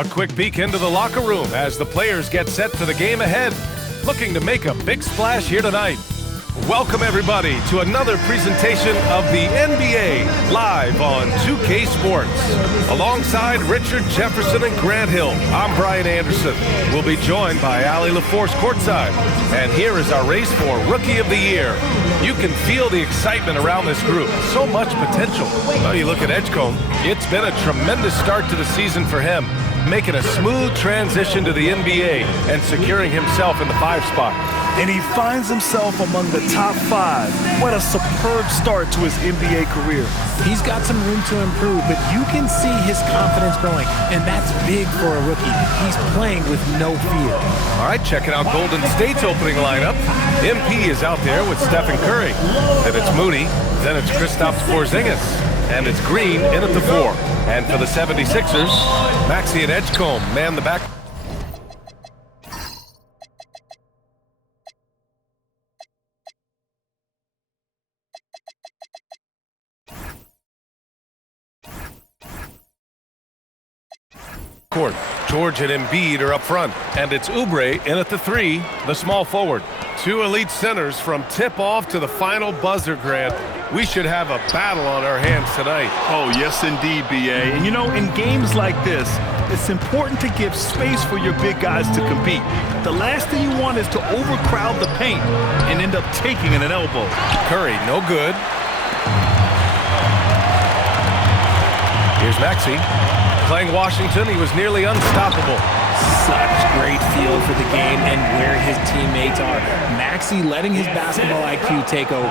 A quick peek into the locker room as the players get set for the game ahead, looking to make a big splash here tonight. Welcome everybody to another presentation of the NBA live on 2K Sports. Alongside Richard Jefferson and Grant Hill, I'm Brian Anderson. We'll be joined by Allie LaForce courtside. And here is our race for Rookie of the Year. You can feel the excitement around this group. So much potential. Well, you look at Edgecombe, it's been a tremendous start to the season for him, making a smooth transition to the NBA and securing himself in the 5 spot. And he finds himself among the top 5. What a superb start to his NBA career. He's got some room to improve, but you can see his confidence growing, and that's big for a rookie. He's playing with no fear. All right, checking out Golden State's opening lineup. MP is out there with Stephen Curry. Then it's Moody. Then it's Kristaps Porzingis. And it's Green in at the 4. And for the 76ers, Maxey and Edgecombe man the back. Court. George and Embiid are up front, and it's Oubre in at the 3, the small forward. 2 elite centers from tip-off to the final buzzer, Grant. We should have a battle on our hands tonight. Oh, yes, indeed, B.A. And, you know, in games like this, it's important to give space for your big guys to compete. The last thing you want is to overcrowd the paint and end up taking an elbow. Curry, no good. Here's Maxey. Playing Washington, he was nearly unstoppable. Such great feel for the game and where his teammates are. Maxey letting his basketball IQ take over.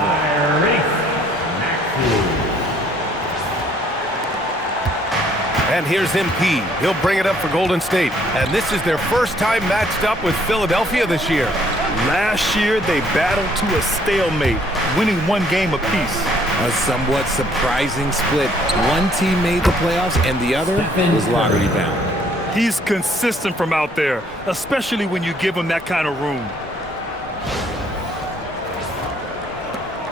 And here's MP. He'll bring it up for Golden State. And this is their first time matched up with Philadelphia this year. Last year, they battled to a stalemate, winning 1 game apiece. A somewhat surprising split. One team made the playoffs and the other was lottery bound. He's consistent from out there, especially when you give him that kind of room.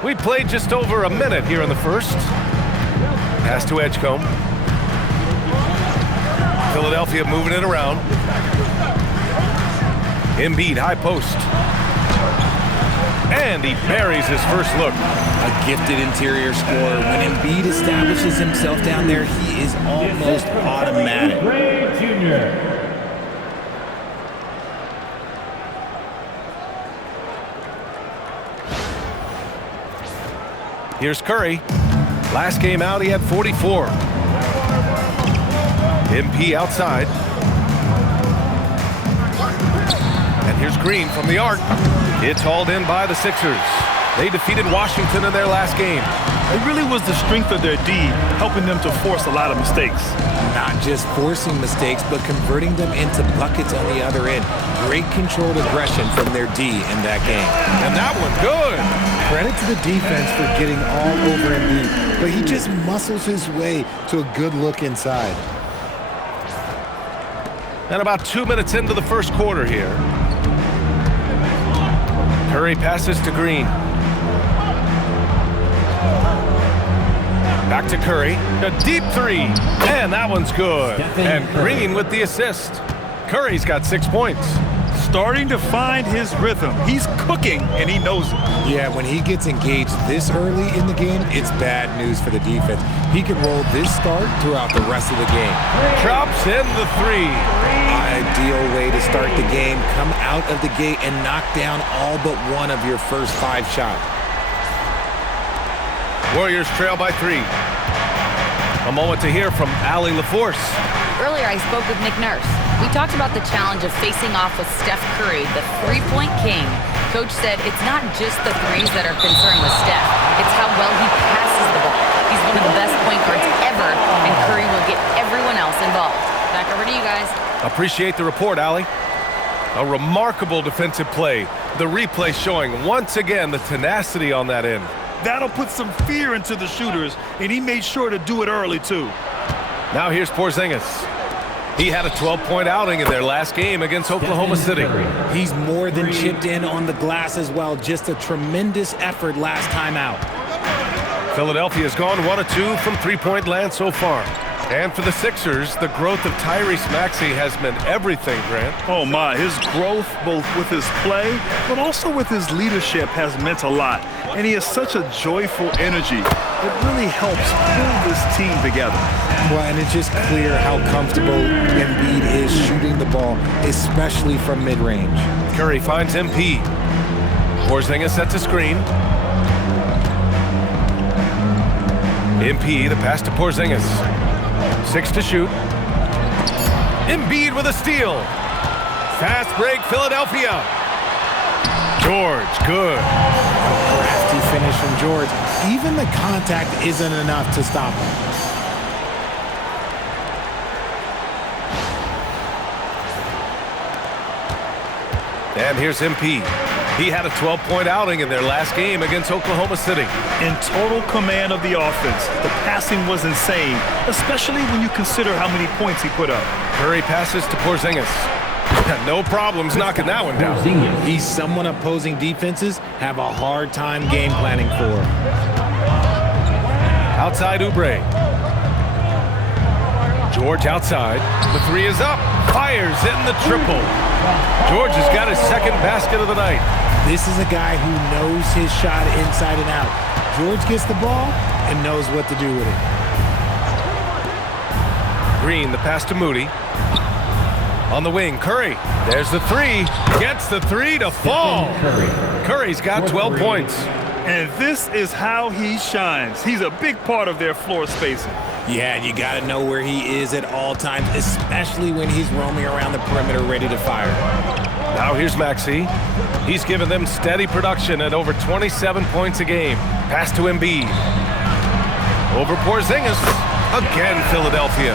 We played just over a minute here in the first. Pass to Edgecombe. Philadelphia moving it around. Embiid, high post. And he buries his first look. A gifted interior scorer. When Embiid establishes himself down there, he is almost automatic. Here's Curry. Last game out, he had 44. MP outside. And here's Green from the arc. It's hauled in by the Sixers. They defeated Washington in their last game. It really was the strength of their D helping them to force a lot of mistakes. Not just forcing mistakes, but converting them into buckets on the other end. Great controlled aggression from their D in that game. And that one good. Credit to the defense for getting all over Embiid, but he just muscles his way to a good look inside. And about 2 minutes into the first quarter here. Curry passes to Green. Back to Curry. A deep 3. And that one's good. And Green with the assist. Curry's got 6 points. Starting to find his rhythm. He's cooking, and he knows it. Yeah, when he gets engaged this early in the game, it's bad news for the defense. He can roll this start throughout the rest of the game. Drops in the 3. Ideal way to start the game. Come out of the gate and knock down all but one of your first 5 shots. Warriors trail by 3. A moment to hear from Allie LaForce. Earlier, I spoke with Nick Nurse. We talked about the challenge of facing off with Steph Curry, the three-point king. Coach said it's not just the threes that are concerned with Steph. It's how well he passes the ball. He's one of the best point guards ever, and Curry will get everyone else involved. Back over to you guys. Appreciate the report, Allie. A remarkable defensive play. The replay showing once again the tenacity on that end. That'll put some fear into the shooters, and he made sure to do it early, too. Now here's Porzingis. He had a 12-point outing in their last game against Oklahoma City. He's more than chipped in on the glass as well. Just a tremendous effort last time out. Philadelphia's gone 1 of 2 from three-point land so far. And for the Sixers, the growth of Tyrese Maxey has meant everything, Grant. Oh my, his growth both with his play, but also with his leadership has meant a lot. And he has such a joyful energy. It really helps pull this team together. Well, and it's just clear how comfortable Embiid is shooting the ball, especially from mid-range. Curry finds MP. Porzingis sets a screen. MP, the pass to Porzingis. 6 to shoot. Embiid with a steal. Fast break, Philadelphia. George, good. Crafty finish from George. Even the contact isn't enough to stop him. And here's MP. He had a 12-point outing in their last game against Oklahoma City. In total command of the offense, the passing was insane, especially when you consider how many points he put up. Curry passes to Porzingis. No problems knocking that one down. He's someone opposing defenses have a hard time game planning for. Outside Oubre. George outside. The 3 is up. Fires in the triple. George has got his second basket of the night. This is a guy who knows his shot inside and out. George gets the ball and knows what to do with it. Green, the pass to Moody. On the wing, Curry. There's the 3. Gets the 3 to fall. Curry's got 12 points. And this is how he shines. He's a big part of their floor spacing. Yeah, and you got to know where he is at all times, especially when he's roaming around the perimeter ready to fire. Now here's Maxey. He's given them steady production at over 27 points a game. Pass to Embiid. Over Porzingis. Again, Philadelphia.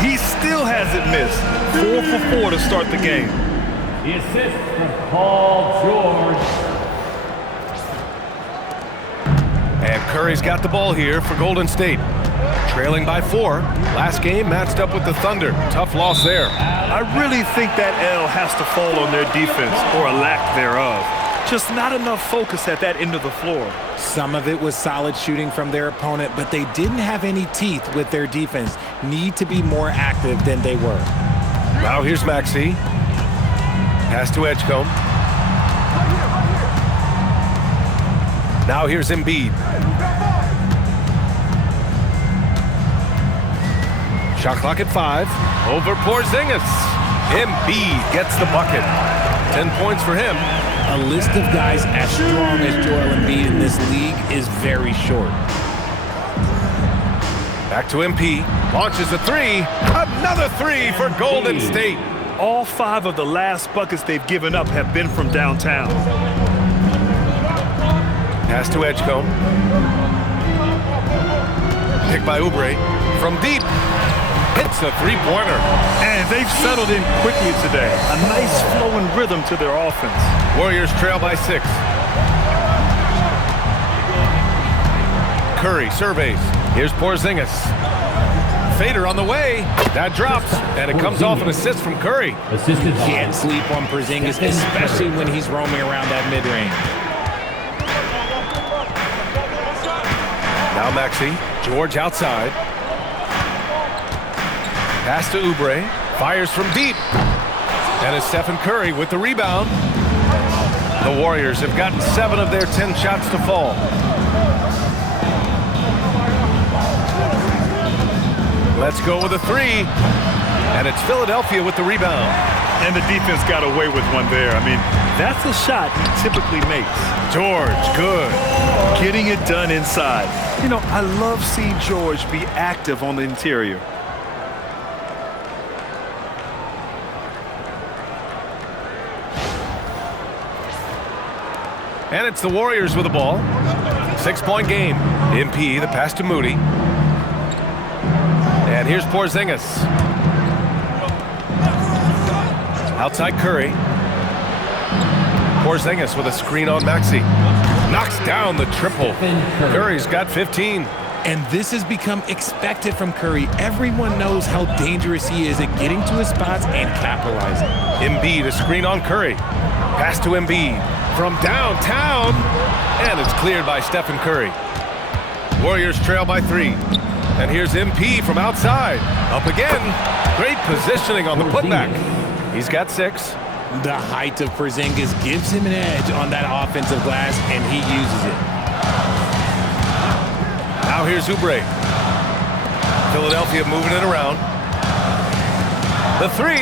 He still hasn't missed. 4 for 4 to start the game. The assist from Paul George. And Curry's got the ball here for Golden State. Trailing by 4. Last game matched up with the Thunder. Tough loss there. I really think that L has to fall on their defense, or a lack thereof. Just not enough focus at that end of the floor. Some of it was solid shooting from their opponent, but they didn't have any teeth with their defense. Need to be more active than they were. Now here's Maxey. Pass to Edgecombe. Now here's Embiid. Shot clock at 5. Over Porzingis. Embiid gets the bucket. 10 points for him. A list of guys as strong as Joel Embiid in this league is very short. Back to MP. Launches a 3. Another 3 for Golden State. All 5 of the last buckets they've given up have been from downtown. Pass to Edgecombe. Picked by Oubre. From deep. Hits a 3-pointer. And they've settled in quickly today. A nice flowing rhythm to their offense. Warriors trail by 6. Curry surveys. Here's Porzingis. Fader on the way. That drops, and it comes off an assist from Curry. Assisted by Can't sleep on Porzingis, especially when he's roaming around that mid-range. Now Maxey. George outside. Pass to Oubre. Fires from deep. And it's Stephen Curry with the rebound. The Warriors have gotten 7 of their 10 shots to fall. Let's go with a 3. And it's Philadelphia with the rebound. And the defense got away with one there. I mean, that's a shot he typically makes. George, good. Getting it done inside. You know, I love seeing George be active on the interior. And it's the Warriors with the ball. 6-point game. MP, the pass to Moody. And here's Porzingis. Outside Curry. Porzingis with a screen on Maxey. Knocks down the triple. Curry's got 15. And this has become expected from Curry. Everyone knows how dangerous he is at getting to his spots and capitalizing. Embiid, a screen on Curry. Pass to Embiid from downtown. And it's cleared by Stephen Curry. Warriors trail by 3. And here's MP from outside. Up again. Great positioning on the putback. He's got 6. The height of Porzingis gives him an edge on that offensive glass, and he uses it. Now here's Oubre. Philadelphia moving it around. The 3.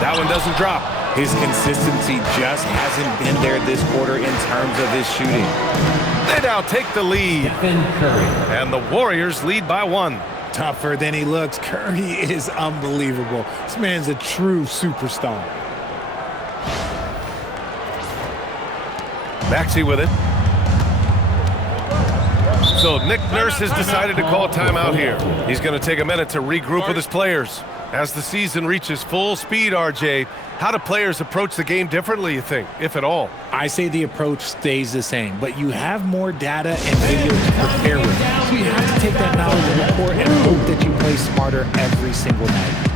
That one doesn't drop. His consistency just hasn't been there this quarter in terms of his shooting. They now take the lead. Stephen Curry. And the Warriors lead by 1. Tougher than he looks. Curry is unbelievable. This man's a true superstar. Maxey with it. So Nick Nurse has decided to call a timeout here. He's going to take a minute to regroup with his players. As the season reaches full speed, RJ, how do players approach the game differently, you think, if at all? I say the approach stays the same, but you have more data and video to prepare with. So you have to take that knowledge of the court and hope that you play smarter every single night.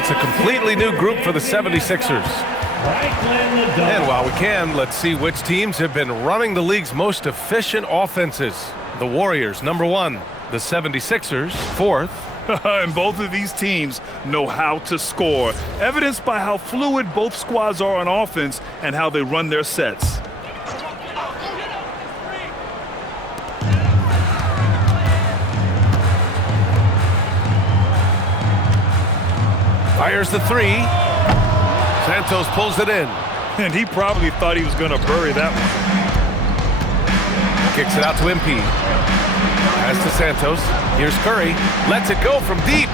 It's a completely new group for the 76ers. And while we can, let's see which teams have been running the league's most efficient offenses. The Warriors, number 1. The 76ers, 4th. And both of these teams know how to score, evidenced by how fluid both squads are on offense and how they run their sets. Fires the 3. Santos pulls it in. And he probably thought he was going to bury that one. Kicks it out to MP. Pass to Santos. Here's Curry. Lets it go from deep.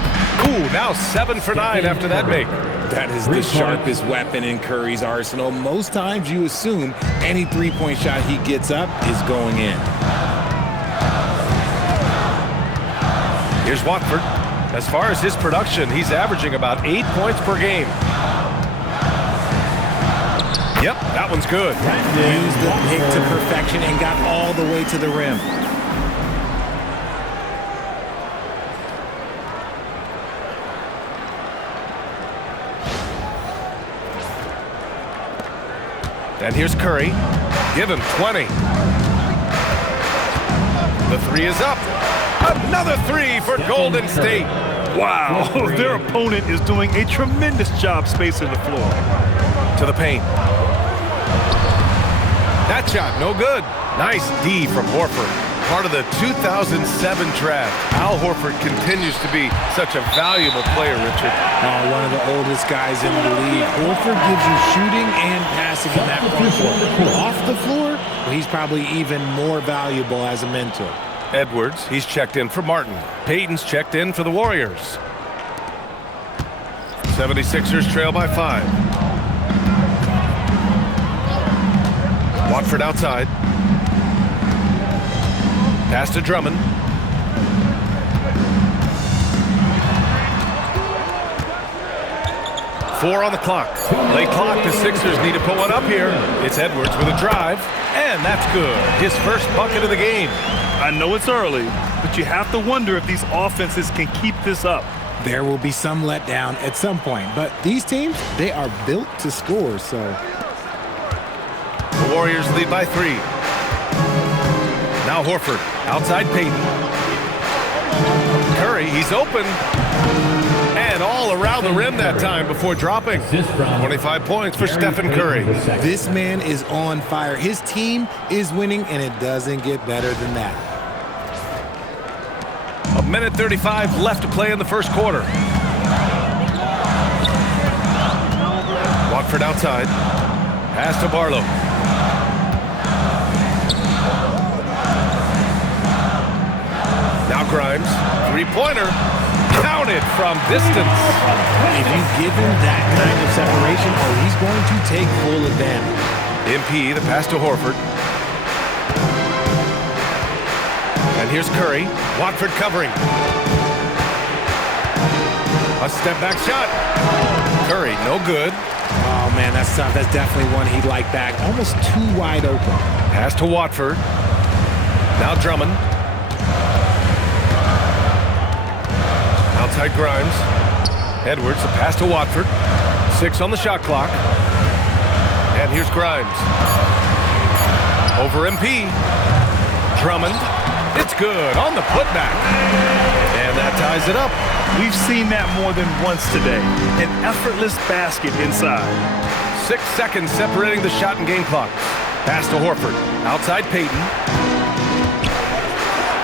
Ooh, now 7 for 9 after that make. That is the sharpest weapon in Curry's arsenal. Most times you assume any three-point shot he gets up is going in. Here's Watford. As far as his production, he's averaging about 8 points per game. Yep, that one's good. Used the pick to perfection and got all the way to the rim. And here's Curry. Give him 20. The 3 is up. Another 3 for Golden State. Wow, their opponent is doing a tremendous job spacing the floor. To the paint. That shot, no good. Nice D from Horford. Part of the 2007 draft. Al Horford continues to be such a valuable player, Richard. One of the oldest guys in the league. Horford gives you shooting and passing in that front court. Off the floor, well, he's probably even more valuable as a mentor. Edwards, he's checked in for Martin. Payton's checked in for the Warriors. 76ers trail by 5. Watford outside. Pass to Drummond. Four on the clock. Late clock. The Sixers need to put one up here. It's Edwards with a drive. And that's good. His first bucket of the game. I know it's early, but you have to wonder if these offenses can keep this up. There will be some letdown at some point, but these teams, they are built to score, so. The Warriors lead by 3. Now Horford, outside Payton. Curry, he's open. And And all around the rim that time before dropping. 25 points for Stephen Curry. This man is on fire. His team is winning, and it doesn't get better than that. 1:35 left to play in the first quarter. Watford outside. Pass to Barlow. Now Grimes. Three-pointer. Counted from distance. If you give him that kind of separation, he's going to take full advantage. MP, the pass to Horford. And here's Curry. Watford covering. A step-back shot. Curry, no good. Oh, man, that's tough. That's definitely one he'd like back. Almost too wide open. Pass to Watford. Now Drummond. Outside Grimes. Edwards, the pass to Watford. 6 on the shot clock. And here's Grimes. Over MP. Drummond. It's good on the putback. And that ties it up. We've seen that more than once today. An effortless basket inside. 6 seconds separating the shot and game clocks. Pass to Horford. Outside Payton.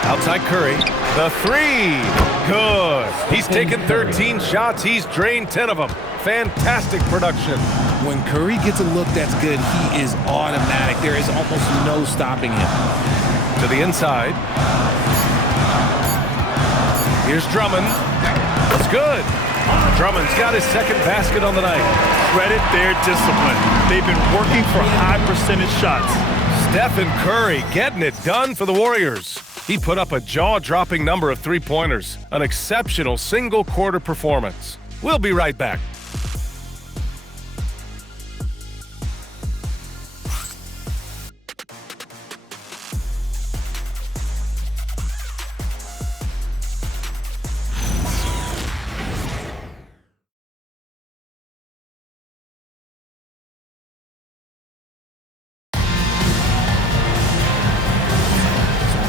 Outside Curry. The three. Good. He's taken 13 shots. He's drained 10 of them. Fantastic production. When Curry gets a look that's good, he is automatic. There is almost no stopping him. To the inside. Here's Drummond. It's good. Drummond's got his second basket on the night. Credit their discipline. They've been working for high percentage shots. Stephen Curry getting it done for the Warriors. He put up a jaw-dropping number of three-pointers. An exceptional single-quarter performance. We'll be right back.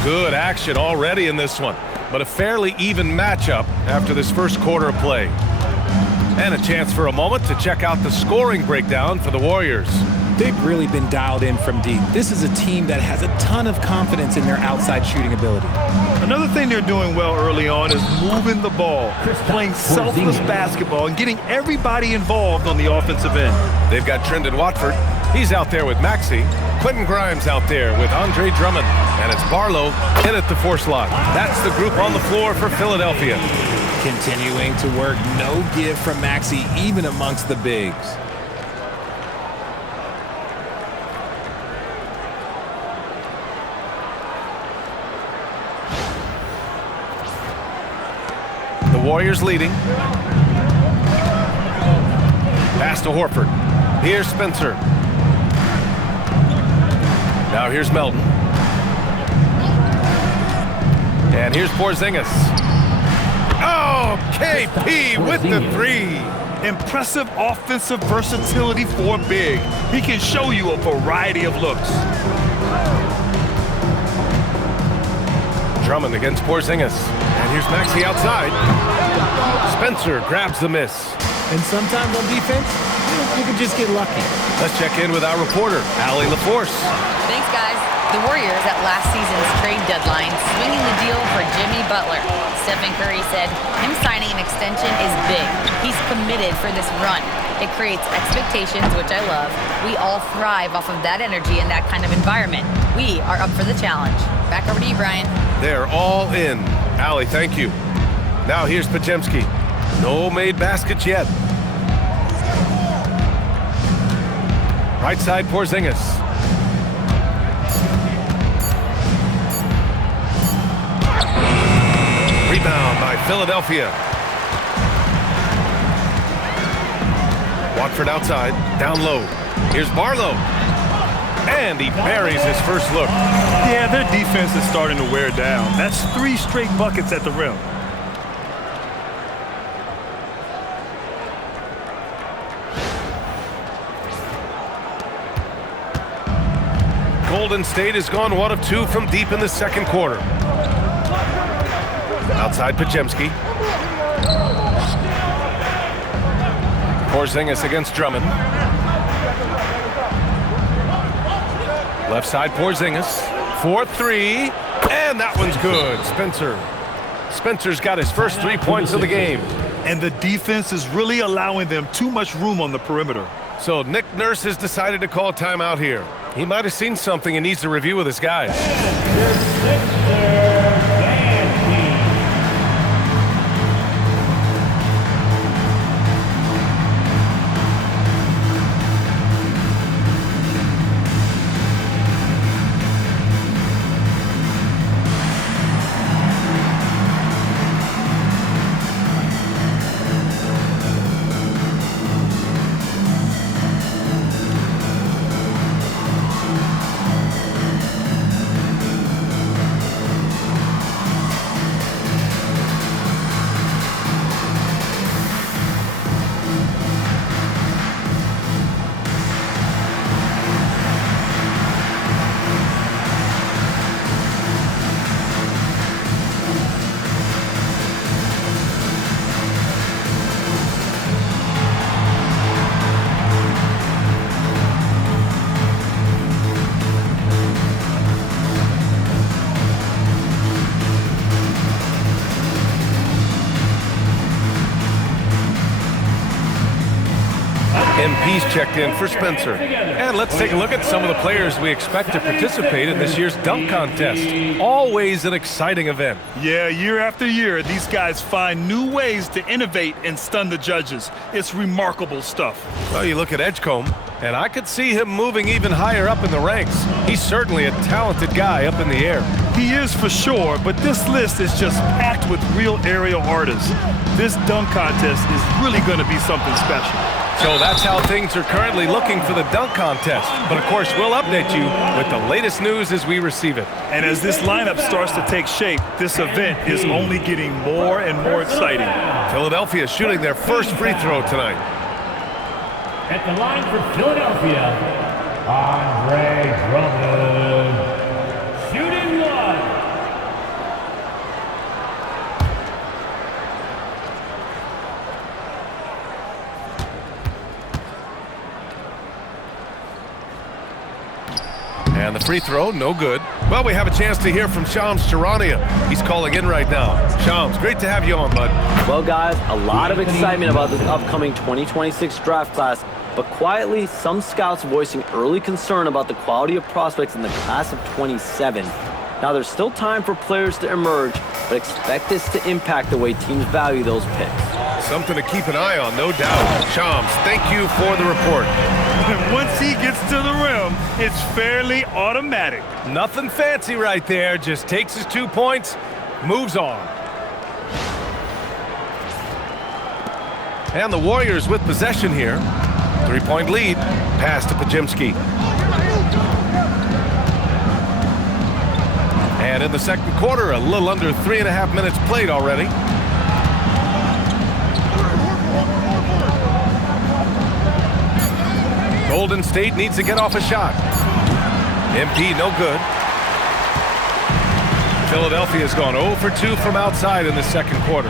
Good action already in this one, but a fairly even matchup after this first quarter of play. And a chance for a moment to check out the scoring breakdown for the Warriors. They've really been dialed in from deep. This is a team that has a ton of confidence in their outside shooting ability. Another thing they're doing well early on is moving the ball, playing selfless basketball, and getting everybody involved on the offensive end. They've got Trendon Watford. He's out there with Maxey. Quentin Grimes out there with Andre Drummond. And it's Barlow in at the 4 slot. That's the group on the floor for Philadelphia. Continuing to work, no give from Maxey, even amongst the bigs. The Warriors leading. Pass to Horford. Here's Spencer. Now here's Melton. And here's Porzingis. Oh, KP with the three. Impressive offensive versatility for a big. He can show you a variety of looks. Drummond against Porzingis. And here's Maxey outside. Spencer grabs the miss. And sometimes on defense, you can just get lucky. Let's check in with our reporter, Allie LaForce. Thanks, guys. The Warriors at last season's trade deadline swinging the deal for Jimmy Butler. Stephen Curry said him signing an extension is big. He's committed for this run. It creates expectations, which I love. We all thrive off of that energy and that kind of environment. We are up for the challenge. Back over to you, Brian. They're all in. Allie, thank you. Now here's Podziemski. No made baskets yet. Right side, Porzingis. Rebound by Philadelphia. Watford outside, down low. Here's Barlow. And he buries his first look. Yeah, their defense is starting to wear down. That's 3 straight buckets at the rim. Golden State has gone 1 of 2 from deep in the second quarter. Outside Podziemski. Porzingis against Drummond. Left side Porzingis. 4-3. And that one's good. Spencer's got his first 3 points of the game. And the defense is really allowing them too much room on the perimeter. So Nick Nurse has decided to call timeout here. He might have seen something and needs to review with his guys. MP's checked in for Spencer. And let's take a look at some of the players we expect to participate in this year's dunk contest. Always an exciting event. Yeah, year after year, these guys find new ways to innovate and stun the judges. It's remarkable stuff. Well, you look at Edgecombe, and I could see him moving even higher up in the ranks. He's certainly a talented guy up in the air. He is for sure, but this list is just packed with real aerial artists. This dunk contest is really going to be something special. So that's how things are currently looking for the dunk contest. But of course, we'll update you with the latest news as we receive it. And as this lineup starts to take shape, this event is only getting more and more exciting. Philadelphia shooting their first free throw tonight. At the line for Philadelphia, Andre Drummond. Shooting one. And the free throw, no good. Well, we have a chance to hear from Shams Charania. He's calling in right now. Shams, great to have you on, bud. Well, guys, a lot of excitement about this upcoming 2026 draft class, but quietly, some scouts voicing early concern about the quality of prospects in the class of 27. Now, there's still time for players to emerge, but expect this to impact the way teams value those picks. Something to keep an eye on, no doubt. Shams, thank you for the report. Once he gets to the rim, it's fairly automatic. Nothing fancy right there, just takes his 2 points, moves on. And the Warriors with possession here. 3-point lead, pass to Podziemski. And in the second quarter, a little under 3.5 minutes played already. Golden State needs to get off a shot. MP, no good. Philadelphia's gone 0 for 2 from outside in the second quarter.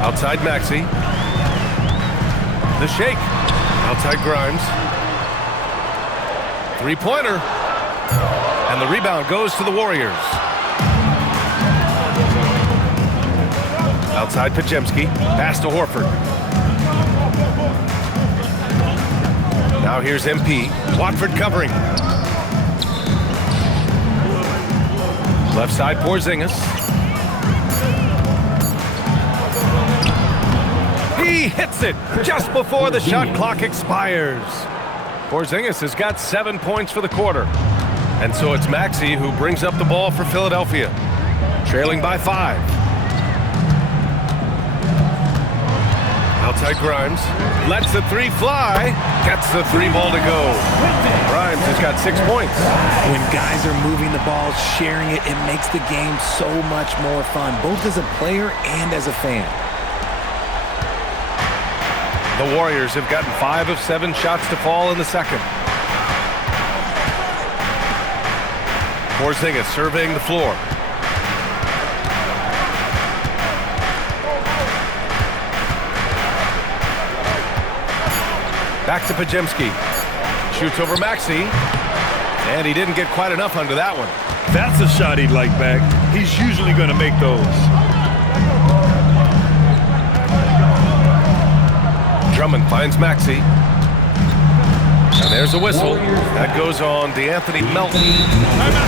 Outside Maxey. The shake. Outside Grimes. Three-pointer. And the rebound goes to the Warriors. Outside Podziemski. Pass to Horford. Now here's MP. Watford covering. Left side Porzingis. He hits it just before the shot clock expires. Porzingis has got 7 points for the quarter. And so it's Maxey who brings up the ball for Philadelphia. Trailing by 5. Outside Grimes. Lets the three fly. Gets the 3 ball to go. Grimes has got 6 points. When guys are moving the ball, sharing it, it makes the game so much more fun, both as a player and as a fan. The Warriors have gotten 5 of 7 shots to fall in the second. Porzingis surveying the floor. Back to Podziemski. Shoots over Maxey. And he didn't get quite enough under that one. That's a shot he'd like back. He's usually going to make those. Drummond finds Maxey. And there's a whistle. That goes on DeAnthony Melton.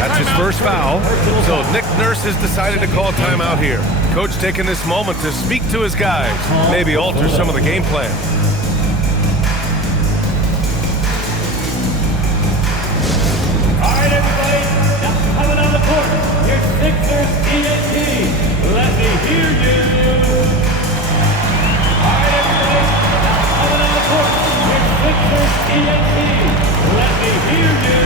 That's his first foul. So Nick Nurse has decided to call timeout here. Coach taking this moment to speak to his guys. Maybe alter some of the game plan. All right, everybody. Now coming on the court. Here's Sixers ENT. Let me hear you. All right, everybody. Now coming on the court. Here's Sixers ENT. Let me hear you.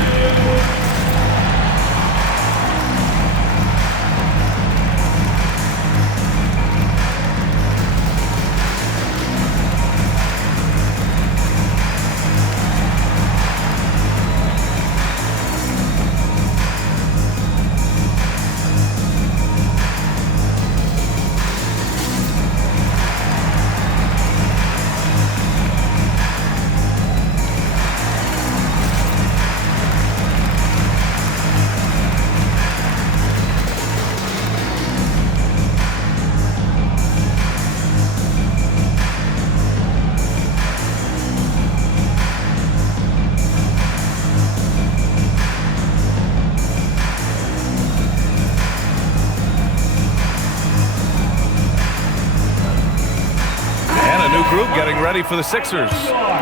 Getting ready for the Sixers.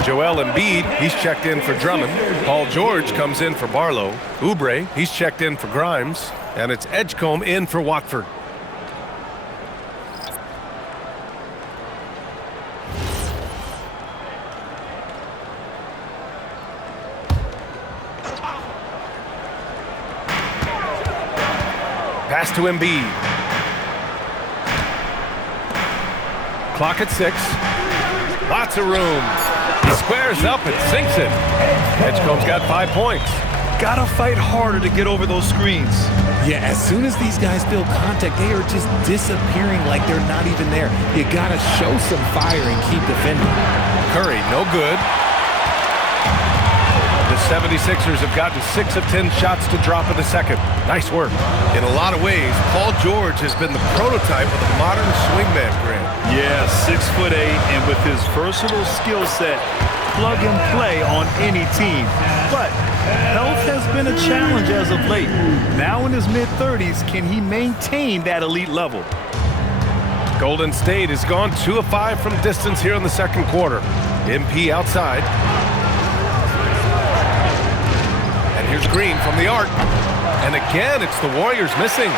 Joel Embiid, he's checked in for Drummond. Paul George comes in for Barlow. Oubre, he's checked in for Grimes. And it's Edgecombe in for Watford. Pass to Embiid. Clock at 6. Lots of room. He squares up and sinks it. Edgecombe's got 5 points. Gotta fight harder to get over those screens. Yeah, as soon as these guys feel contact, they are just disappearing like they're not even there. You gotta show some fire and keep defending. Curry, no good. The 76ers have gotten 6 of 10 shots to drop in the second. Nice work. In a lot of ways, Paul George has been the prototype of the modern swingman, Grant. Yeah, 6'8", and with his versatile skill set, plug and play on any team. But health has been a challenge as of late. Now in his mid-30s, can he maintain that elite level? Golden State has gone 2 of 5 from distance here in the second quarter. MP outside. And here's Green from the arc. And again, it's the Warriors missing.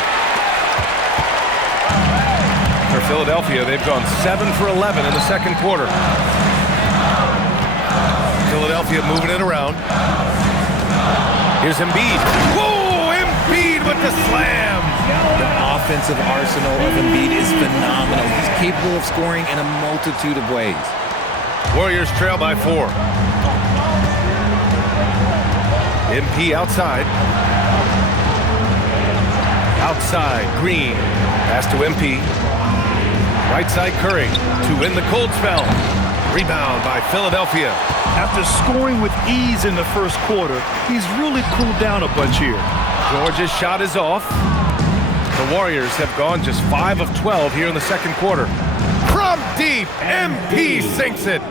For Philadelphia, they've gone 7 for 11 in the second quarter. Philadelphia moving it around. Here's Embiid. Whoa, Embiid with the slam. The offensive arsenal of Embiid is phenomenal. He's capable of scoring in a multitude of ways. Warriors trail by 4. MP outside. Outside, Green. Pass to MP. Right side, Curry to win the cold spell. Rebound by Philadelphia. After scoring with ease in the first quarter, he's really cooled down a bunch here. George's shot is off. The Warriors have gone just 5 of 12 here in the second quarter. From deep, MP sinks it.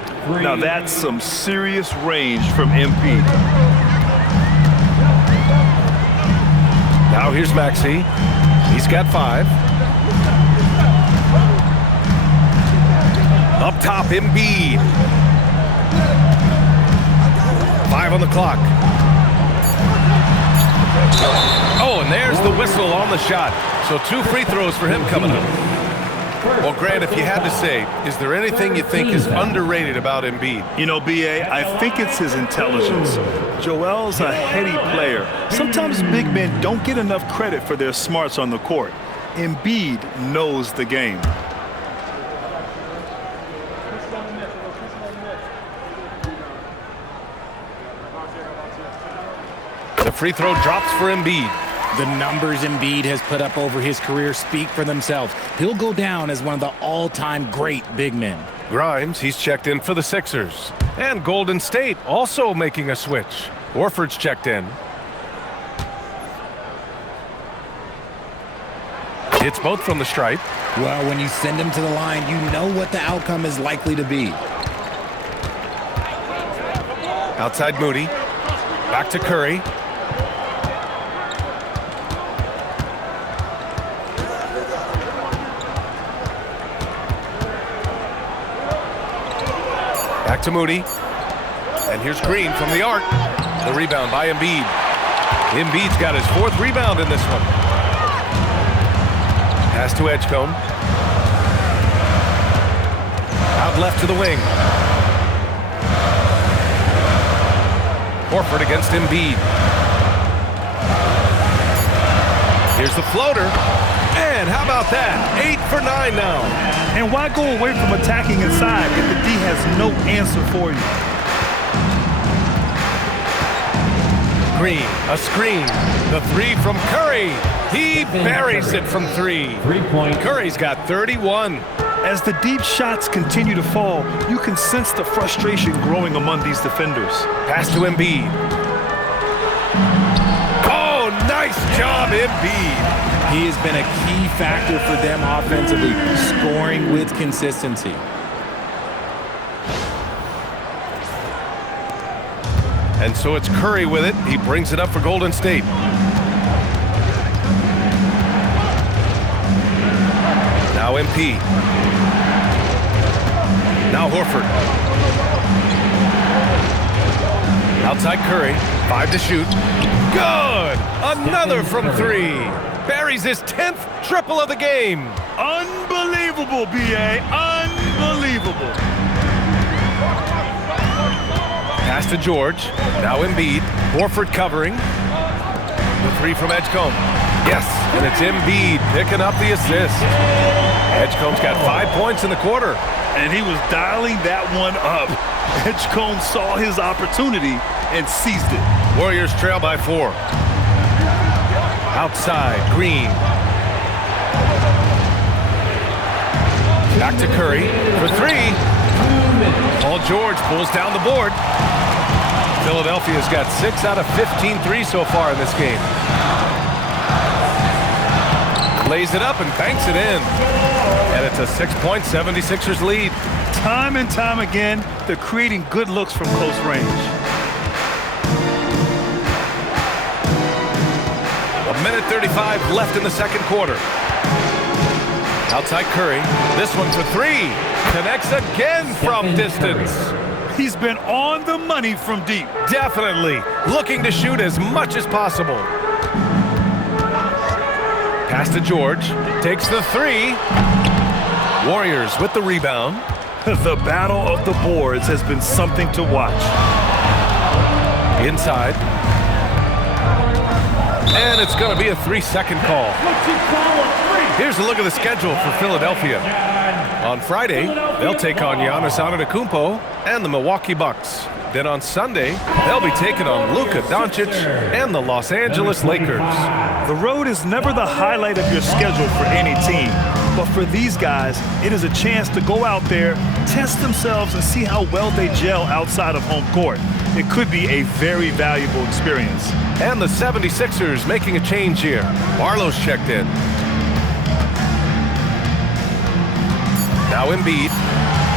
Now that's some serious range from MP. Now here's Maxey. He's got 5. Up top, Embiid. 5 on the clock. Oh, and there's the whistle on the shot. So 2 free throws for him coming up. Well, Grant, if you had to say, is there anything you think is underrated about Embiid? You know, B.A., I think it's his intelligence. Joel's a heady player. Sometimes big men don't get enough credit for their smarts on the court. Embiid knows the game. The free throw drops for Embiid. The numbers Embiid has put up over his career speak for themselves. He'll go down as one of the all-time great big men. Grimes, he's checked in for the Sixers. And Golden State also making a switch. Horford's checked in. Hits both from the stripe. Well, when you send him to the line, you know what the outcome is likely to be. Outside Moody. Back to Curry. Back to Moody. And here's Green from the arc. The rebound by Embiid. Embiid's got his 4th rebound in this one. Pass to Edgecombe. Out left to the wing. Horford against Embiid. Here's the floater. And how about that? 8 for 9 now. And why go away from attacking inside if the D has no answer for you? Green, a screen. The 3 from Curry. He buries it from 3. 3-point. Curry's got 31. As the deep shots continue to fall, you can sense the frustration growing among these defenders. Pass to Embiid. Oh, nice job, Embiid. He has been a key factor for them offensively, scoring with consistency. And so it's Curry with it. He brings it up for Golden State. Now MP. Now Horford. Outside Curry. 5 to shoot. Good! Another from 3. Buries his 10th triple of the game. Unbelievable, B.A. Unbelievable. Pass to George. Now Embiid. Horford covering. The 3 from Edgecombe. Yes, and it's Embiid picking up the assist. Edgecombe's got 5 points in the quarter. And he was dialing that one up. Edgecombe saw his opportunity and seized it. Warriors trail by 4. Outside, Green. Back to Curry for 3. Paul George pulls down the board. Philadelphia's got 6 out of 15 threes so far in this game. Lays it up and banks it in. And it's a 6-point 76ers lead. Time and time again, they're creating good looks from close range. A minute 35 left in the second quarter. Outside Curry. This one for 3. Connects again from distance. He's been on the money from deep. Definitely looking to shoot as much as possible. Pass to George. Takes the 3. Warriors with the rebound. The battle of the boards has been something to watch. Inside. And it's going to be a 3-second call. Here's a look at the schedule for Philadelphia. On Friday, they'll take on Giannis Antetokounmpo and the Milwaukee Bucks. Then on Sunday, they'll be taking on Luka Doncic and the Los Angeles Lakers. The road is never the highlight of your schedule for any team. But for these guys, it is a chance to go out there, test themselves, and see how well they gel outside of home court. It could be a very valuable experience. And the 76ers making a change here. Barlow's checked in. Now Embiid.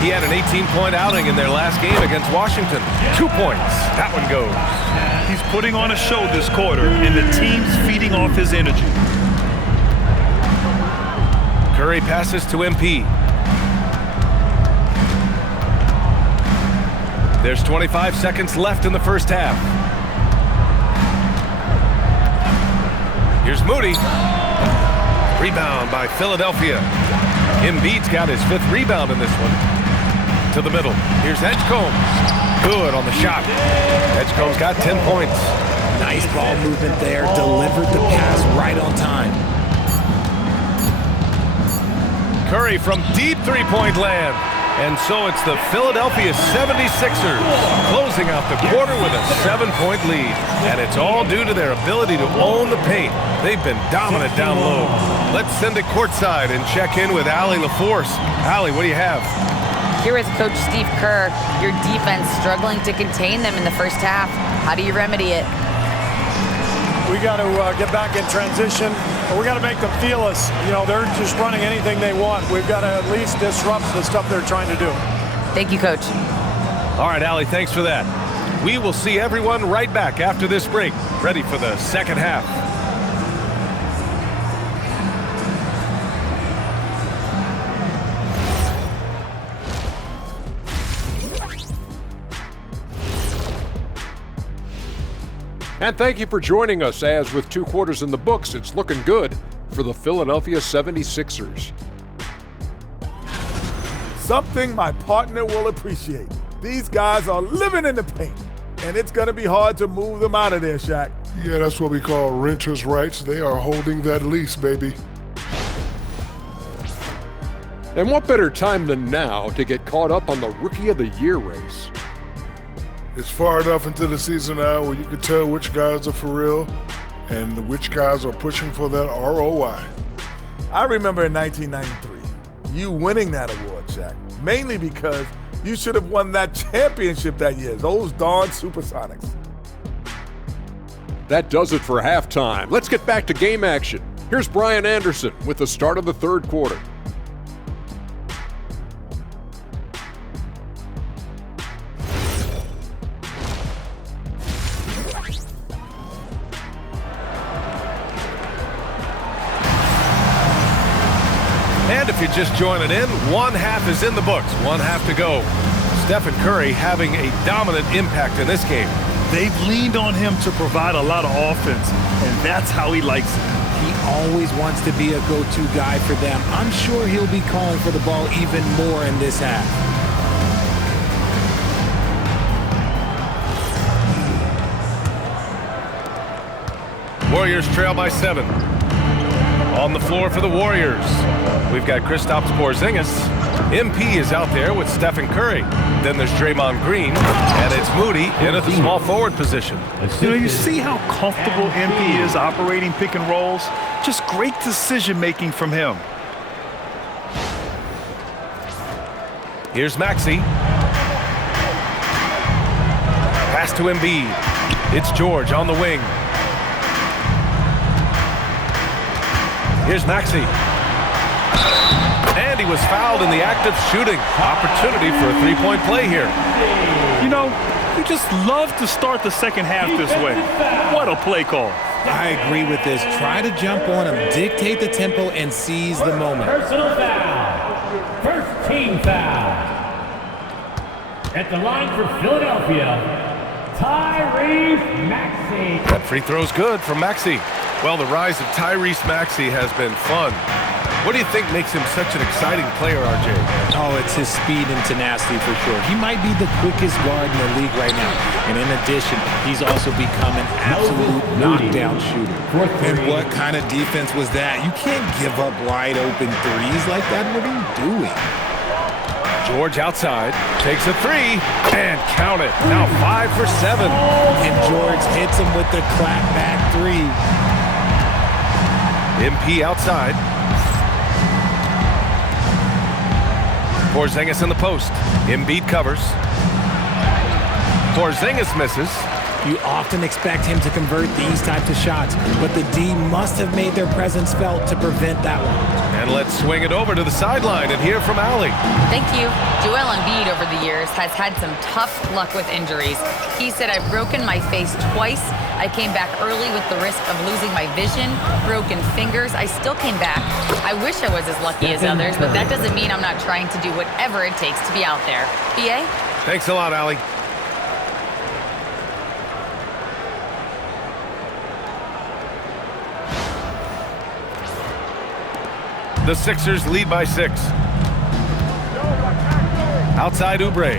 He had an 18-point outing in their last game against Washington. 2 points. That one goes. He's putting on a show this quarter, and the team's feeding off his energy. Curry passes to MP. There's 25 seconds left in the first half. Here's Moody. Rebound by Philadelphia. Embiid's got his 5th rebound in this one. To the middle. Here's Edgecombe. Good on the shot. Edgecombe's got 10 points. Nice ball movement there. Delivered the pass right on time. Curry from deep 3-point land. And so it's the Philadelphia 76ers closing out the quarter with a 7-point lead. And it's all due to their ability to own the paint. They've been dominant down low. Let's send it courtside and check in with Allie LaForce. Allie, what do you have? Here with Coach Steve Kerr, your defense struggling to contain them in the first half. How do you remedy it? We got to get back in transition. We got to make them feel us. You know, they're just running anything they want. We've got to at least disrupt the stuff they're trying to do. Thank you, Coach. All right, Allie, thanks for that. We will see everyone right back after this break, ready for the second half. And thank you for joining us, as with 2 quarters in the books, it's looking good for the Philadelphia 76ers. Something my partner will appreciate. These guys are living in the paint, and it's going to be hard to move them out of there, Shaq. Yeah, that's what we call renters' rights. They are holding that lease, baby. And what better time than now to get caught up on the Rookie of the Year race? It's far enough into the season now where you can tell which guys are for real and which guys are pushing for that ROI. I remember in 1993, you winning that award, Shaq, mainly because you should have won that championship that year, those darn Supersonics. That does it for halftime. Let's get back to game action. Here's Brian Anderson with the start of the third quarter. And if you're just joining in, one half is in the books, one half to go. Stephen Curry having a dominant impact in this game. They've leaned on him to provide a lot of offense, and that's how he likes it. He always wants to be a go-to guy for them. I'm sure he'll be calling for the ball even more in this half. Warriors trail by 7. On the floor for the Warriors, we've got Kristaps Porzingis. MP is out there with Stephen Curry. Then there's Draymond Green, and it's Moody in at the small forward position. You know, you see how comfortable MP is operating pick and rolls? Just great decision-making from him. Here's Maxey. Pass to Embiid. It's George on the wing. Here's Maxey. And he was fouled in the act of shooting. Opportunity for a three-point play here. You know, you just love to start the second half this way. What a play call. I agree with this. Try to jump on him, dictate the tempo, and seize the moment. Personal foul. First team foul. At the line for Philadelphia, Tyrese Maxey. That free throw's good from Maxey. Well, the rise of Tyrese Maxey has been fun. What do you think makes him such an exciting player, RJ? Oh, it's his speed and tenacity for sure. He might be the quickest guard in the league right now. And in addition, he's also become an absolute knockdown shooter. And what kind of defense was that? You can't give up wide open threes like that. What are you doing? George outside, takes a three, and count it. Now 5 for 7. And George hits him with the clap back three. MP outside. Porzingis in the post. Embiid covers. Porzingis misses. You often expect him to convert these types of shots, but the D must have made their presence felt to prevent that one. And let's swing it over to the sideline and hear from Allie. Thank you. Joel Embiid over the years has had some tough luck with injuries. He said, I've broken my face twice. I came back early with the risk of losing my vision, broken fingers. I still came back. I wish I was as lucky as others, but that doesn't mean I'm not trying to do whatever it takes to be out there. BA? Thanks a lot, Allie. The Sixers lead by 6. Outside Oubre.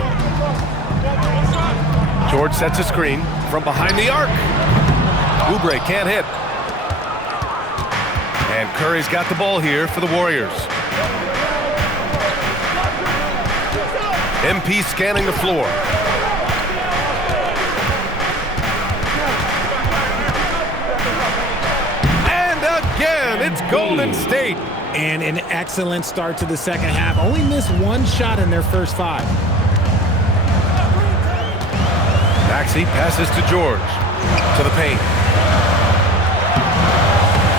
George sets a screen from behind the arc. Oubre can't hit. And Curry's got the ball here for the Warriors. MP scanning the floor. And again, It's Golden State. And an excellent start to the second half. Only missed one shot in their first 5. Maxey passes to George. To the paint.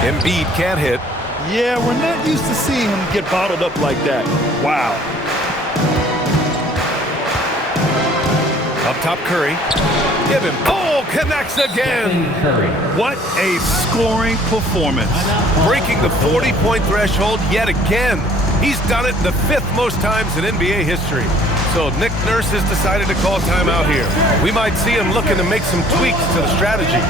Embiid can't hit. Yeah, we're not used to seeing him get bottled up like that. Wow. Up top, Curry. Give him. Oh, connects again. What a scoring performance. Breaking the 40-point threshold yet again. He's done it the 5th most times in NBA history. So Nick Nurse has decided to call timeout here. We might see him looking to make some tweaks to the strategy.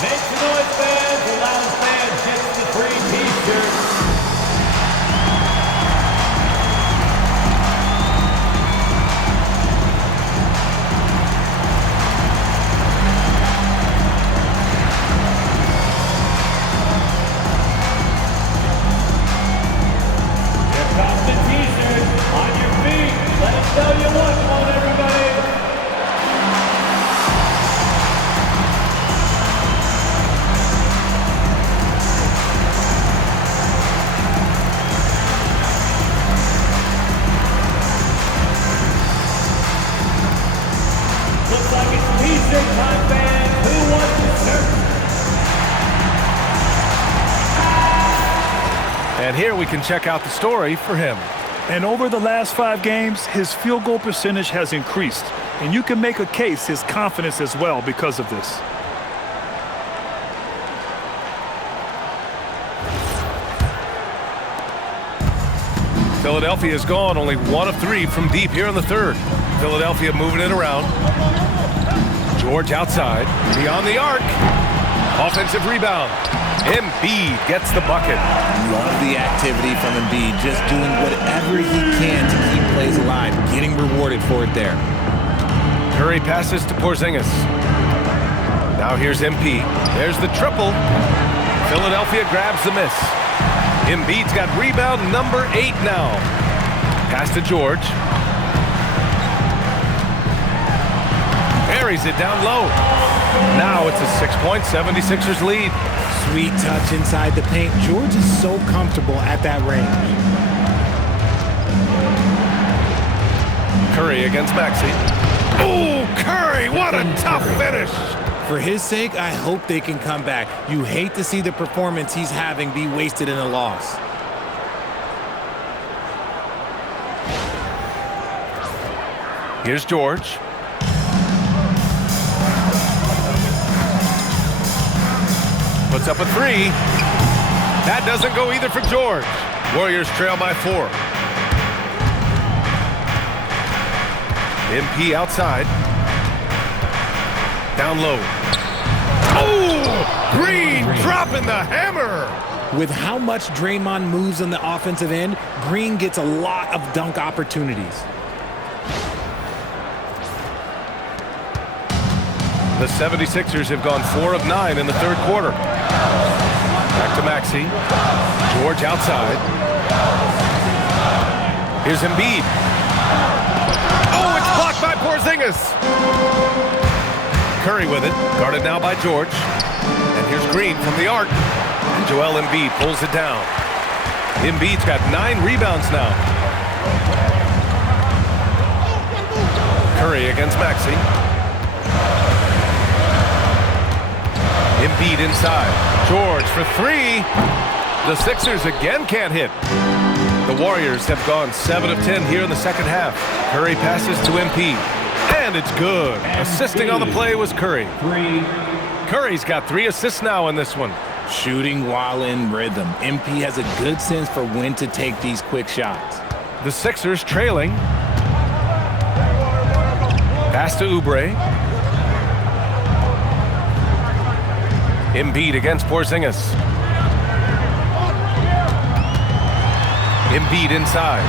Make some noise, fans. The loudest fan gets the free t-shirt. Here comes the t-shirt. On your feet. Let us know you want one, everybody. Looks like it's t-shirt time, fans. Who wants the shirt? And here we can check out the story for him. And over the last 5 games, his field goal percentage has increased. And you can make a case his confidence as well because of this. Philadelphia's gone only 1 of 3 from deep here in the 3rd. Philadelphia moving it around. George outside, beyond the arc. Offensive rebound. Embiid gets the bucket. Love the activity from Embiid, just doing whatever he can to keep plays alive, getting rewarded for it there. Curry passes to Porzingis. Now here's MP. There's the triple. Philadelphia grabs the miss. Embiid's got rebound number 8 now. Pass to George. Buries it down low. Now it's a 6-point 76ers lead. Sweet touch inside the paint. George is so comfortable at that range. Curry against Maxey. Oh, Curry, what a tough finish. For his sake, I hope they can come back. You hate to see the performance he's having be wasted in a loss. Here's George. Puts up a 3. That doesn't go either for George. Warriors trail by 4. MP outside. Down low. Oh! Green dropping the hammer! With how much Draymond moves on the offensive end, Green gets a lot of dunk opportunities. The 76ers have gone 4 of 9 in the 3rd quarter. Back to Maxey. George outside. Here's Embiid. Oh, it's blocked by Porzingis. Curry with it, guarded now by George. And here's Green from the arc. And Joel Embiid pulls it down. Embiid's got 9 rebounds now. Curry against Maxey. Embiid inside. George for 3. The Sixers again can't hit. The Warriors have gone 7 of 10 here in the second half. Curry passes to MP. And it's good. Assisting on the play was Curry. Curry's got 3 assists now in this one. Shooting while in rhythm. MP has a good sense for when to take these quick shots. The Sixers trailing. Pass to Oubre. Embiid against Porzingis. Embiid inside.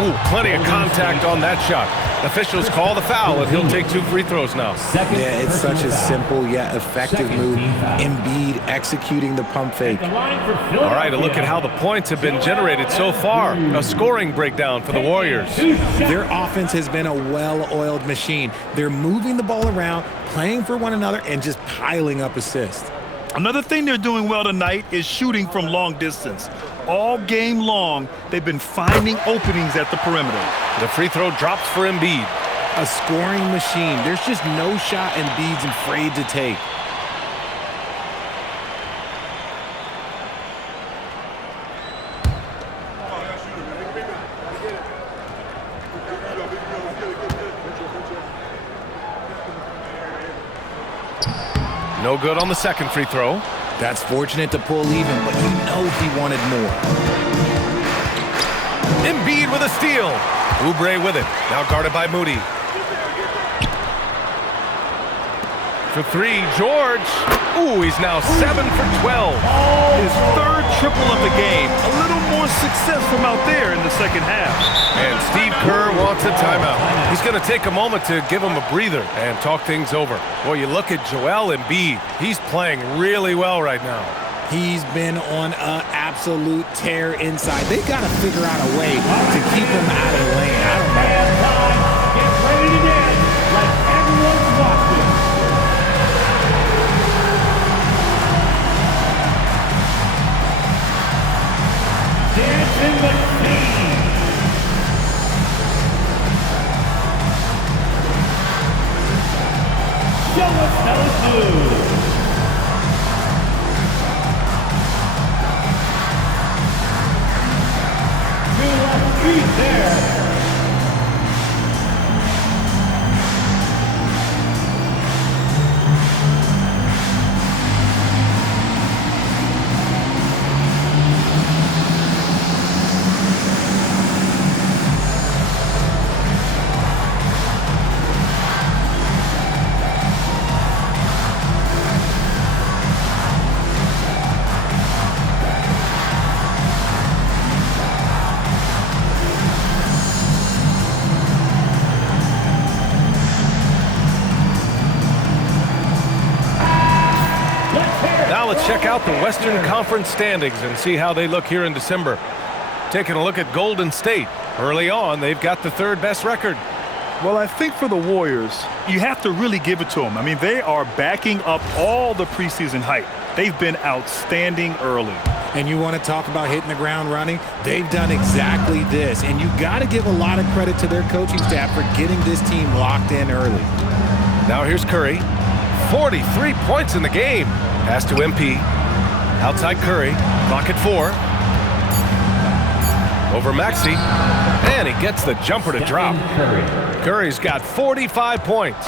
Oh, plenty of contact on that shot. Officials call the foul, and he'll take 2 free throws now. Yeah, it's such a simple yet effective move. Embiid executing the pump fake. All right, a look at how the points have been generated so far. A scoring breakdown for the Warriors. Their offense has been a well-oiled machine. They're moving the ball around, playing for one another, and just piling up assists. Another thing they're doing well tonight is shooting from long distance. All game long, they've been finding openings at the perimeter. The free throw drops for Embiid. A scoring machine. There's just no shot Embiid's afraid to take. No good on the second free throw. That's fortunate to pull even, but you know he wanted more. Embiid with a steal. Oubre with it. Now guarded by Moody. For 3, George. Ooh, he's now 7 for 12. His 3rd triple of the game. A little more success from out there in the second half. And Steve Kerr wants a timeout. He's going to take a moment to give him a breather and talk things over. Boy, you look at Joel Embiid. He's playing really well right now. He's been on an absolute tear inside. They got to figure out a way to keep him out of the lane. I don't know. Get ready to dance like everyone's watching. Dance in the scene. Show us how it's moved. There. Let's check out the Western Conference standings and see how they look here in December. Taking a look at Golden State. Early on, they've got the 3rd best record. Well, I think for the Warriors, you have to really give it to them. I mean, they are backing up all the preseason hype. They've been outstanding early. And you want to talk about hitting the ground running? They've done exactly this. And you got to give a lot of credit to their coaching staff for getting this team locked in early. Now here's Curry. 43 points in the game. Pass to MP. Outside Curry. Clock at 4. Over Maxey. And he gets the jumper to drop. Curry's got 45 points.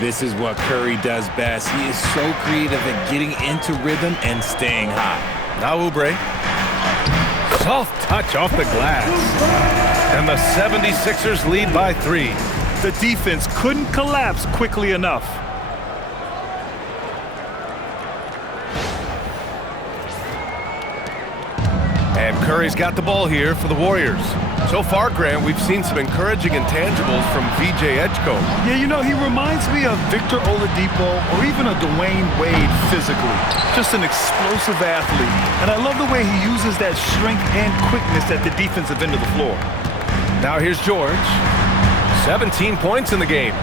This is what Curry does best. He is so creative at getting into rhythm and staying hot. Now Oubre. Soft touch off the glass. And the 76ers lead by 3. The defense couldn't collapse quickly enough. And Curry's got the ball here for the Warriors. So far, Grant, we've seen some encouraging intangibles from VJ Edgecombe. Yeah, you know, he reminds me of Victor Oladipo or even a Dwayne Wade physically. Just an explosive athlete. And I love the way he uses that strength and quickness at the defensive end of the floor. Now here's George. 17 points in the game.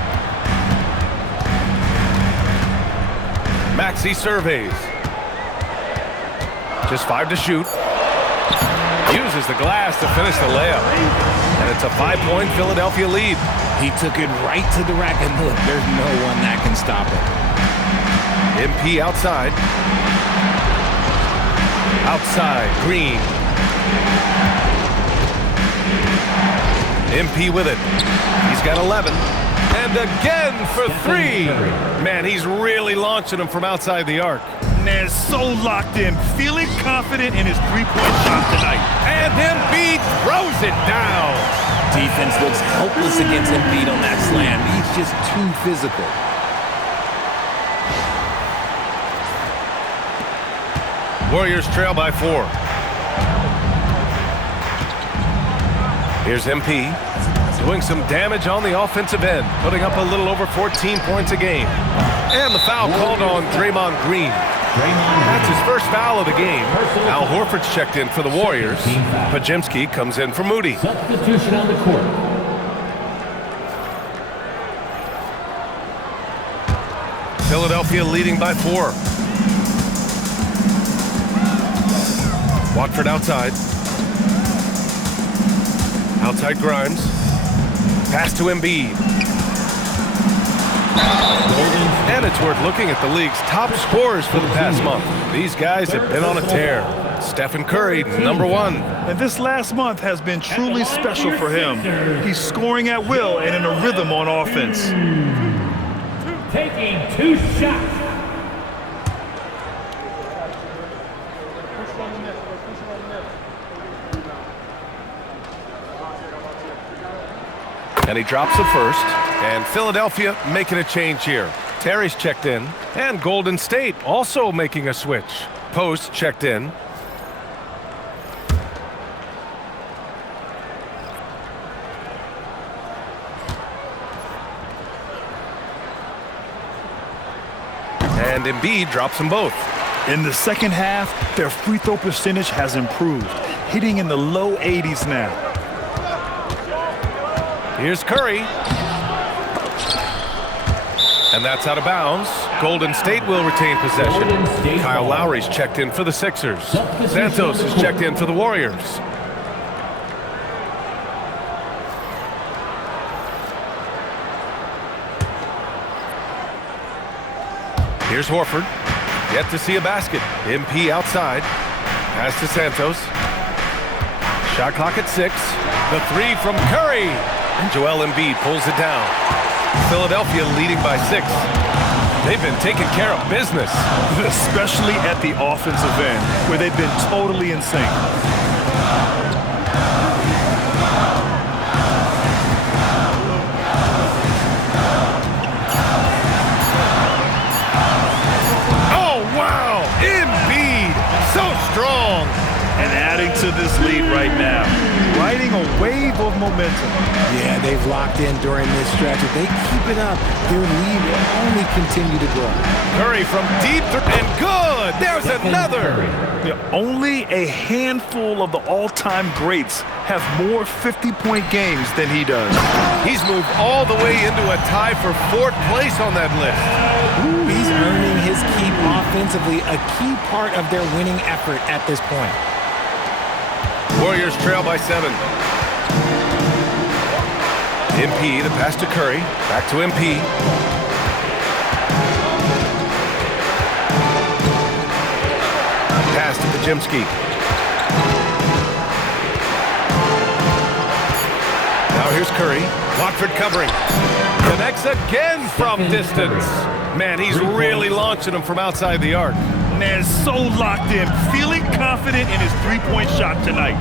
Maxey surveys. Just 5 to shoot. Uses the glass to finish the layup. And it's a 5-point Philadelphia lead. He took it right to the rack, and look, there's no one that can stop it. MP outside. Outside, Green. MP with it. He's got 11. And again for 3. Man, he's really launching them from outside the arc. Man, so locked in, feeling confident in his three-point shot tonight. And Embiid throws it down. Defense looks helpless against Embiid on that slam. He's just too physical. Warriors trail by 4. Here's MP. doing some damage on the offensive end, putting up a little over 14 points a game. And the foul called on Draymond Green. That's his first foul of the game. Al Horford's checked in for the Warriors. Podziemski comes in for Moody. Substitution on the court. Philadelphia leading by 4. Watford outside. Outside Grimes. Pass to Embiid. And it's worth looking at the league's top scorers for the past month. These guys have been on a tear. Stephen Curry, number 1. And this last month has been truly special for him. He's scoring at will and in a rhythm on offense. Taking 2 shots. And he drops the first. And Philadelphia making a change here. Terry's checked in. And Golden State also making a switch. Post checked in. And Embiid drops them both. In the second half, their free throw percentage has improved, hitting in the low 80s now. Here's Curry. And that's out of bounds. Golden State will retain possession. Kyle Lowry's checked in for the Sixers. Santos is checked in for the Warriors. Here's Horford. Yet to see a basket. MP outside. Pass to Santos. Shot clock at 6. The 3 from Curry. And Joel Embiid pulls it down. Philadelphia leading by 6. They've been taking care of business. Especially at the offensive end, where they've been totally in sync. Oh, wow! Embiid! So strong! And adding to this lead right now, riding a wave of momentum. Yeah, they've locked in during this stretch. If they keep it up, their lead will only continue to grow. Curry from deep and good. There's another. Yeah, only a handful of the all-time greats have more 50-point games than he does. He's moved all the way into a tie for 4th place on that list. Ooh, he's earning his keep offensively, a key part of their winning effort at this point. Warriors trail by 7. MP, the pass to Curry. Back to MP. Pass to Podziemski. Now here's Curry. Watford covering. Connects again from distance. Man, he's really launching them from outside the arc. Man, so locked in, feeling confident in his three-point shot tonight.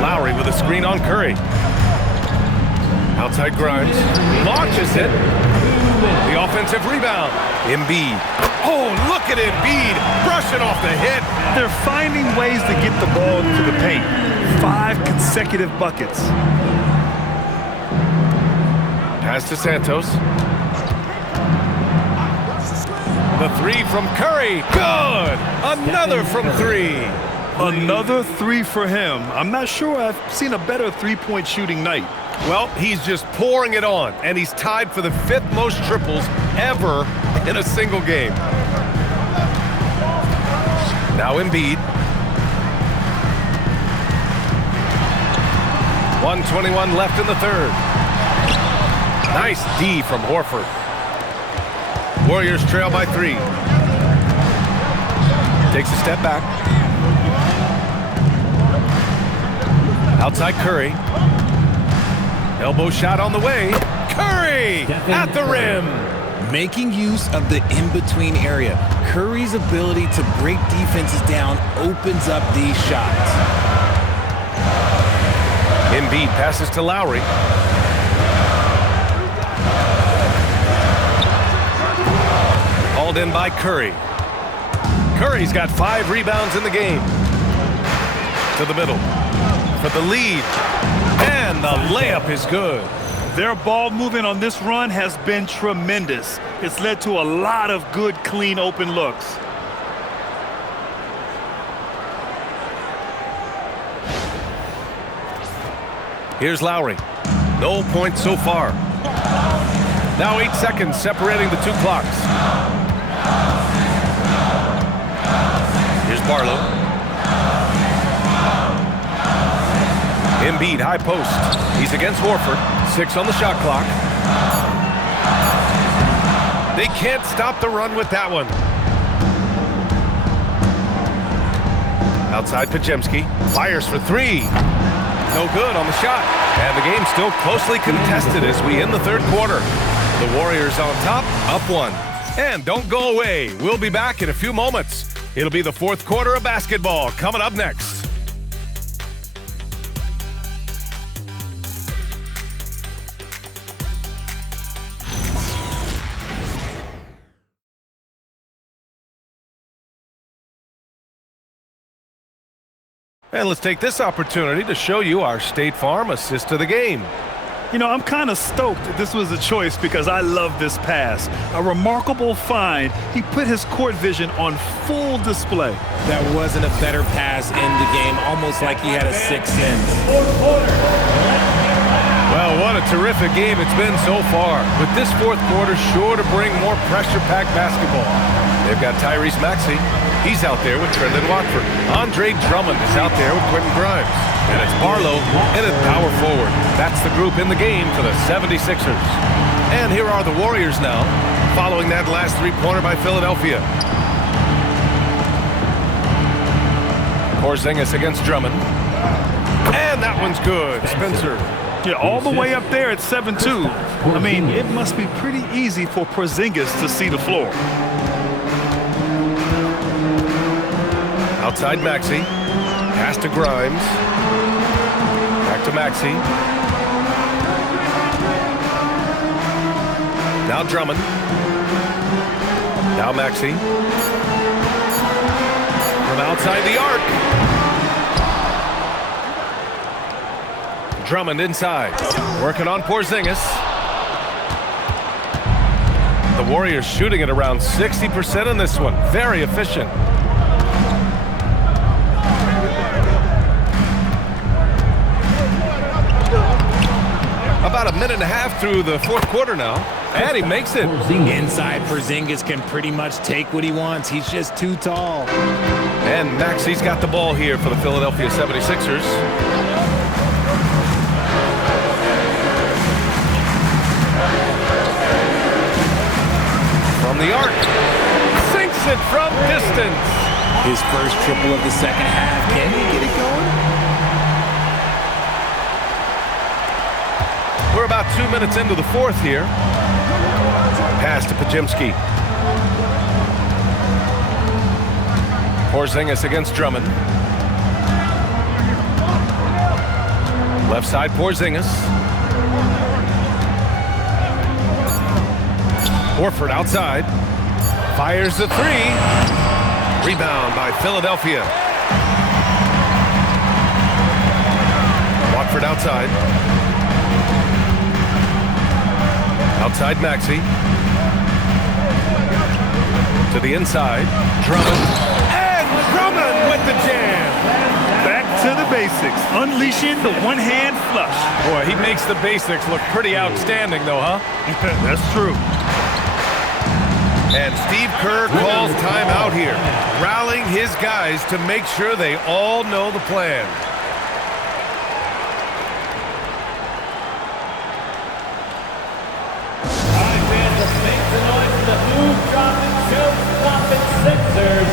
Lowry with a screen on Curry. Outside Grimes. Launches it. The offensive rebound. Embiid. Oh, look at Embiid brushing off the hit. They're finding ways to get the ball to the paint. 5 consecutive buckets. Pass to Santos. The 3 from Curry. Good. Another from 3. Another 3 for him. I'm not sure I've seen a better three-point shooting night. Well, he's just pouring it on, and he's tied for the 5th most triples ever in a single game. Now Embiid. 1:21 left in the 3rd. Nice D from Horford. Warriors trail by 3. Takes a step back. Outside Curry. Elbow shot on the way. Curry at the rim. Making use of the in-between area. Curry's ability to break defenses down opens up these shots. Embiid passes to Lowry. Hauled in by Curry. Curry's got 5 rebounds in the game. To the middle. For the lead. And the layup is good. Their ball movement on this run has been tremendous. It's led to a lot of good, clean, open looks. Here's Lowry. No points so far. Now 8 seconds separating the two clocks. Here's Barlow. Embiid, high post. He's against Horford. 6 on the shot clock. They can't stop the run with that one. Outside Podziemski. Fires for 3. No good on the shot. And the game's still closely contested as we end the third quarter. The Warriors on top, up 1. And don't go away. We'll be back in a few moments. It'll be the fourth quarter of basketball coming up next. And let's take this opportunity to show you our State Farm assist to the game. You know, I'm kind of stoked that this was a choice because I love this pass. A remarkable find. He put his court vision on full display. That wasn't a better pass in the game, almost like he had a 6 in. Well, what a terrific game it's been so far. With this fourth quarter sure to bring more pressure-packed basketball. They've got Tyrese Maxey. He's out there with Trendon Watford. Andre Drummond is out there with Quentin Grimes. And it's Barlow in at power forward. That's the group in the game for the 76ers. And here are the Warriors now, following that last three-pointer by Philadelphia. Porzingis against Drummond. And that one's good. Spencer. Yeah, all the way up there at 7-2. I mean, it must be pretty easy for Porzingis to see the floor. Outside Maxey. Pass to Grimes. Back to Maxey. Now Drummond. Now Maxey. From outside the arc. Drummond inside. Working on Porzingis. The Warriors shooting at around 60% in this one. Very efficient. About a minute and a half through the fourth quarter now. And he makes it. Inside, Porzingis can pretty much take what he wants. He's just too tall. And Maxey's got the ball here for the Philadelphia 76ers. From the arc. Sinks it from distance. His first triple of the second half. Can he get it going? We're about 2 minutes into the fourth here. Pass to Podziemski. Porzingis against Drummond. Left side Porzingis. Horford outside. Fires the 3. Rebound by Philadelphia. Watford outside. Outside Maxey. To the inside. Drummond. And Drummond with the jam. Back to the basics. Unleashing the one-hand flush. Boy, he makes the basics look pretty outstanding, though, huh? That's true. And Steve Kerr calls timeout here, rallying his guys to make sure they all know the plan. All right, fans, let's make the noise for the move, drop, and choke, stopping Sixers.